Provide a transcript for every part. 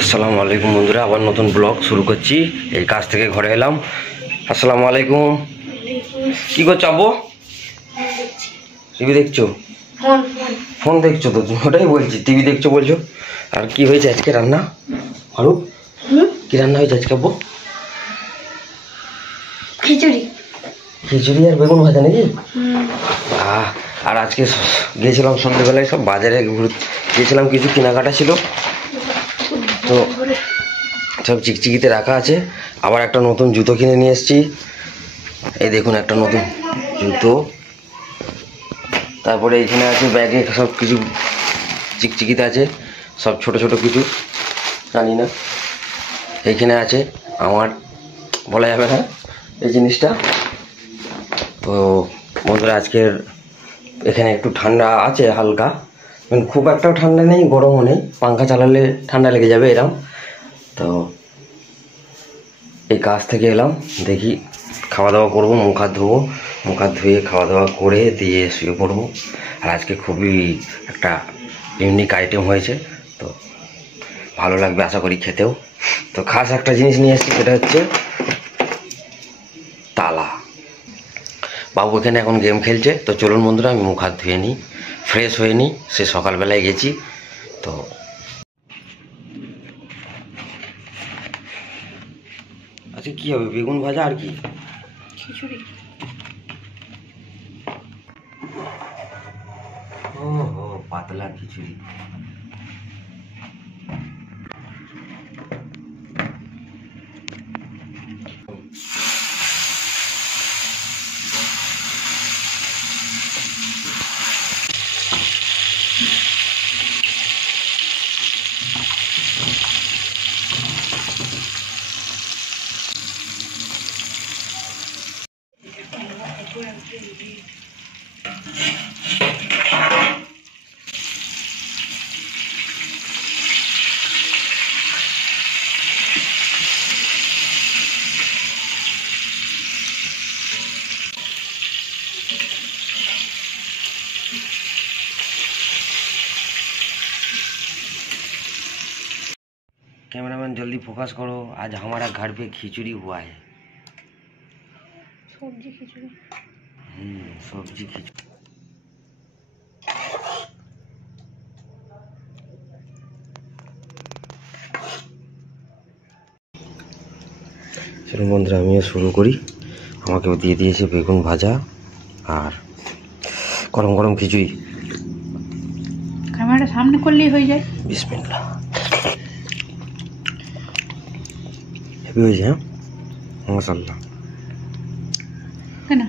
আসসালামু আলাইকুম বন্ধুরা, আবার নতুন ব্লগ শুরু করছি। এই কাজ থেকে ঘরে এলাম। আসসালামু আলাইকুম। কি করছো আব্বু? টিভি দেখছো? ফোন দেখছো তো? ওটাই বলছি, টিভি দেখছো বলছো। আর কি হয়েছে আজকে রান্না? আরো কি রান্না হয়েছে আজকে আব্বু? খিচুড়ি। খিচুড়ি আর বেগুন ভাজা নাকি? আর আজকে গিয়েছিলাম সন্ধ্যেবেলায়, সব বাজারে গিয়েছিলাম, কিছু কেনাকাটা ছিল তো সব চিকচিকিতে রাখা আছে। আবার একটা নতুন জুতো কিনে নিয়ে এসেছি। এই দেখুন, একটা নতুন জুতো। তারপরে এখানে আছে ব্যাগে সব কিছু চিকচিকিতে আছে, সব ছোট ছোট কিছু, জানি না। এইখানে আছে আমার, বলা যাবে না এই জিনিসটা। তো বন্ধুরা, আজকের এখানে একটু ঠান্ডা আছে হালকা, খুব একটাও ঠান্ডা নেই, গরমও নেই। পাংখা চালালে ঠান্ডা লেগে যাবে এরকম। তো এই কাজ থেকে এলাম, দেখি খাওয়া দাওয়া করবো, মুখ হাত ধোবো, মুখ হাত ধুয়ে খাওয়া দাওয়া করে দিয়ে শুয়ে পড়বো। আর আজকে খুবই একটা ইউনিক আইটেম হয়েছে, তো ভালো লাগবে আশা করি খেতেও। তো খাস একটা জিনিস নিয়ে এসেছি, সেটা হচ্ছে তালা। বাবু এখানে এখন গেম খেলছে। তো চলুন বন্ধুরা, আমি মুখ হাত ধুয়ে নিই, ফ্রেশ হয়ে নিই। সে সকালবেলায় গেছি। তো আচ্ছা, কি হবে? বেগুন ভাজা আর কি? খিচুড়ি। ও হো, পাতলা খিচুড়ি। कैमरामैन जल्दी फोकस करो, आज हमारा घर पे खिचड़ी हुआ है। सब्जी खिचड़ी। सब्जी खिचड़ी। চলুন বন্ধুরা, আমিও শুরু করি। আমাকেও দিয়ে দিয়েছে বেগুন ভাজা আর গরম গরম খিচুড়ি। ক্যামেরাটা সামনে করলেই হয়ে যায়। বিসমিল্লাহ। হেভি হয়েছে, হ্যাঁ, মাশাআল্লাহ। কেন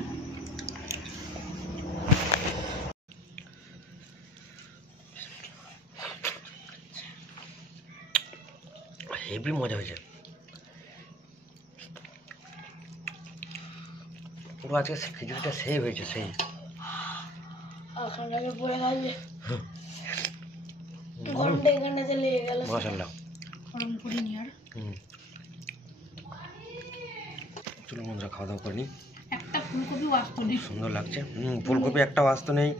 হেভি মজা হয়েছে পুরো। আজকে খিচুড়িটা সেই হয়েছে, সেই। মাশাআল্লাহ। চলো বন্ধুরা, খাওয়া দাওয়া করিনি। একটা ফুলকপি আস্ত নেই, সুন্দর লাগছে। ফুলকপি একটা আস্ত নেই।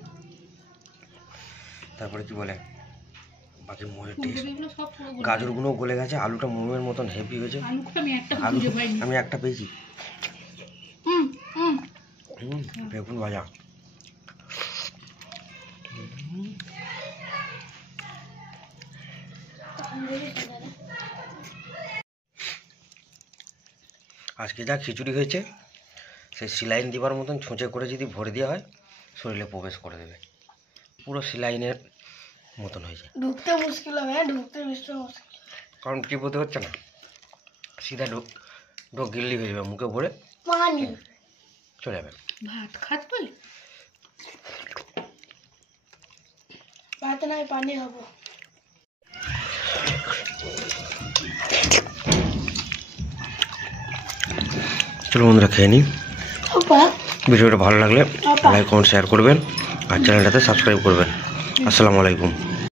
তারপরে কি বলে, বাকি মোয়ের টেস্ট, গাজরগুলো গলে গেছে, আলুটা মোমের মতন হেভি হয়েছে। আলু আমি একটা পেয়েছি। বেগুন ভাজা। আজকে যা খিচুড়ি হয়েছে, সেই সিলাইন দিবার মতন ছুঁচে করে যদি ভরে দেওয়া হয়, শরীরে প্রবেশ করে দেবে। পুরো সিলাইনের মতন হয়েছে। ঢুকতে মুশকিল হবে, ঢুকতে মুশকিল। কারণ কি বলতে হচ্ছে না, সিধা ঢোক গিল্লি হয়ে যাবে, মুখে ভরে পানি চলে যাবে। ভাত খাত তুই? ভাত নাই, পানি হবো। চলো বন্ধুরা, খেয়ে নিই। ভিডিওটা ভালো লাগলে লাইক কমেন্ট শেয়ার করবেন আর চ্যানেলটাতে সাবস্ক্রাইব করবেন। আসসালামু আলাইকুম।